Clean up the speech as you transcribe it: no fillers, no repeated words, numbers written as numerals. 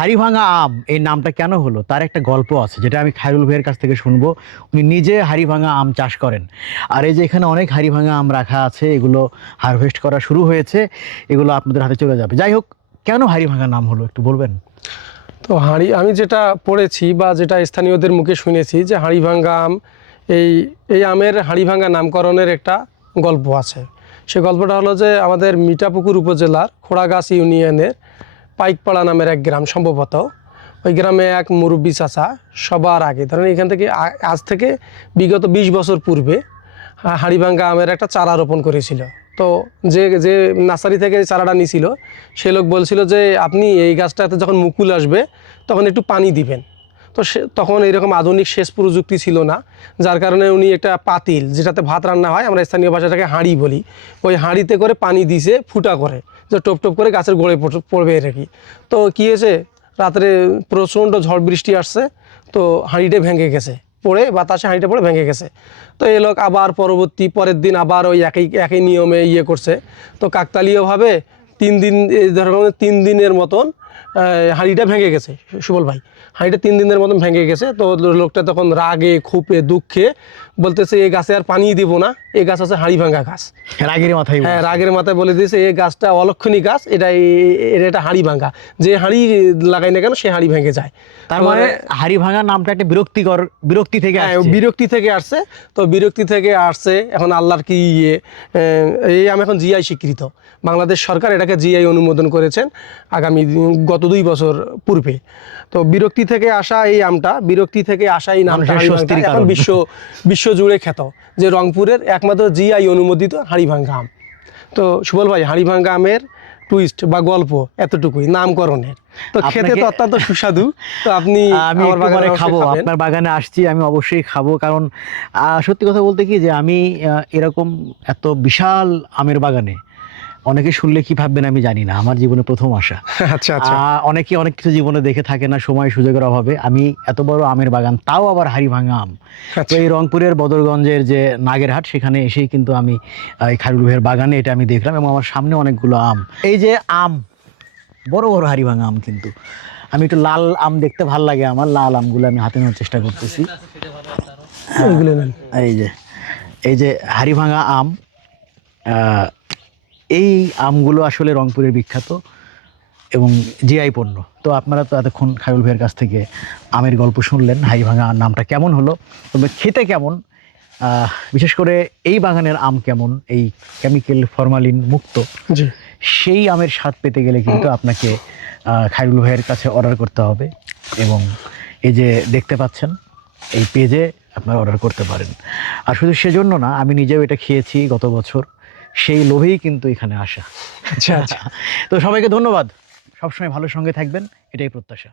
হাড়িভাঙা আম এই নামটা কেন হলো তার একটা গল্প আছে, যেটা আমি খায়রুল ভাইয়ের কাছ থেকে শুনবো। উনি নিজে হাড়িভাঙা আম চাষ করেন। আর এই যে এখানে অনেক হাড়িভাঙা আম রাখা আছে, এগুলো হারভেস্ট করা শুরু হয়েছে, এগুলো আপনাদের হাতে চলে যাবে। যাই হোক, কেন হাড়িভাঙা নাম হলো একটু বলবেন? তো আমি যেটা পড়েছি বা যেটা স্থানীয়দের মুখে শুনেছি যে হাড়িভাঙ্গা আম, এই এই আমের হাড়িভাঙ্গা নামকরণের একটা গল্প আছে। সে গল্পটা হলো যে আমাদের মিঠাপুকুর উপজেলার খোড়াগাছ ইউনিয়নের পাইকপাড়া নামের এক গ্রাম, সম্ভবত ওই গ্রামে এক মুরব্বী চাচা সবার আগে, ধরেন এখান থেকে আজ থেকে বিগত 20 বছর পূর্বে হাড়িভাঙ্গা আমের একটা চারা রোপণ করেছিল। তো যে যে নার্সারি থেকে চারাটা নিছিল সে লোক বলছিল যে আপনি এই গাছটাতে যখন মুকুল আসবে তখন একটু পানি দিবেন। তো তখন এইরকম আধুনিক সেচ প্রযুক্তি ছিল না, যার কারণে উনি একটা পাতিল, যেটাতে ভাত রান্না হয়, আমরা স্থানীয় ভাষাটাকে হাঁড়ি বলি, ওই হাঁড়িতে করে পানি দিছে ফুটা করে, যে টপ টপ করে গাছের গোড়ে পড়বে আর কি। তো কী হয়েছে, রাত্রে প্রচণ্ড ঝড় বৃষ্টি আসছে, তো হাঁড়িটা ভেঙে গেছে, পড়ে বাতাসে হাঁড়িটা পড়ে ভেঙে গেছে। তো এই লোক আবার পরের দিন আবার ওই একই নিয়মে করছে। তো কাকতালীয়ভাবে 3 দিন, ধরুন 3 দিনের মতন হাঁড়িটা ভেঙে গেছে। সুবল ভাই, হাঁড়িটা 3 দিনের মতন ভেঙে গেছে। তো লোকটা তখন রাগে ক্ষোভে দুঃখে বলতেছে এই গাছে আর পানি দিব না, এই গাছ আছে হাঁড়িভাঙ্গা গাছ। রাগের মাথায়? হ্যাঁ, রাগের মাথায় বলে দিয়েছে এই গাছটা অলক্ষণী গাছ, এটা হাঁড়িভাঙ্গা, যে হাঁড়ি লাগাই না কেন সে হাঁড়ি ভেঙে যায়। তার মানে হাড়িভাঙা নামটা একটা বিরক্তি থেকে আসছে। বিরক্তি থেকে আসছে। তো বিরক্তি থেকে আসছে, এখন আল্লাহর কি এই আম এখন জিআই স্বীকৃত। বাংলাদেশ সরকার এটাকে জিআই অনুমোদন করেছেন গত 2 বছর পূর্বে। তো বিরক্তি থেকে আসা এই আমটা, বিরক্তি থেকে আসা এই নামটা এখন বিশ্ব জুড়ে খ্যাত, যে রংপুরের একমাত্র জিআই অনুমোদিত হাড়িভাঙ্গা আম। তো সুবল ভাই, হাড়িভাঙ্গা আমের টুইস্ট বা গল্প এতটুকুই নামকরণের। তো খেতে তো অত্যন্ত সুস্বাদু। তো আমি খাবো, আপনার বাগানে আসছি, আমি অবশ্যই খাবো। কারণ সত্যি কথা বলতে কি, যে আমি এরকম এত বিশাল আমের বাগানে, অনেকে শুনলে কি ভাববেন আমি জানি না, আমার জীবনে প্রথম আসা। আচ্ছা আচ্ছা। অনেকে অনেক কিছু জীবনে দেখে থাকে না, সময় সুযোগের অভাবে। আমি এত বড় আমের বাগান, তাও আবার হাড়িভাঙা আম। তো এই রংপুরের বদরগঞ্জের যে নাগেরহাট, সেখানে এসেই কিন্তু আমি এই খায়রুল ভাইয়ের বাগানে এটা আমি দেখলাম, এবং আমার সামনে অনেকগুলো আম। এই যে আম, বড় বড় হাড়িভাঙা আম। কিন্তু আমি একটু লাল আম দেখতে ভাল লাগে, আমার লাল আমগুলো আমি হাতে নেওয়ার চেষ্টা করতেছি। এই যে হাড়িভাঙা আম, এই আমগুলো আসলে রংপুরের বিখ্যাত এবং জিআই পণ্য। তো আপনারা তো এতক্ষণ খায়রুল ভাইয়ের কাছ থেকে আমের গল্প শুনলেন, হাড়িভাঙা নামটা কেমন হলো, তবে খেতে কেমন, বিশেষ করে এই বাগানের আম কেমন, এই কেমিক্যাল ফরমালিন মুক্ত, সেই আমের স্বাদ পেতে গেলে কিন্তু আপনাকে খায়রুল ভাইয়ের কাছে অর্ডার করতে হবে। এবং এই যে দেখতে পাচ্ছেন, এই পেজে আপনারা অর্ডার করতে পারেন। আর শুধু সেজন্য না, আমি নিজেও এটা খেয়েছি গত বছর, সেই লোভেই কিন্তু এখানে আসা। আচ্ছা আচ্ছা। তো সবাইকে ধন্যবাদ, সবসময় ভালো সঙ্গে থাকবেন, এটাই প্রত্যাশা।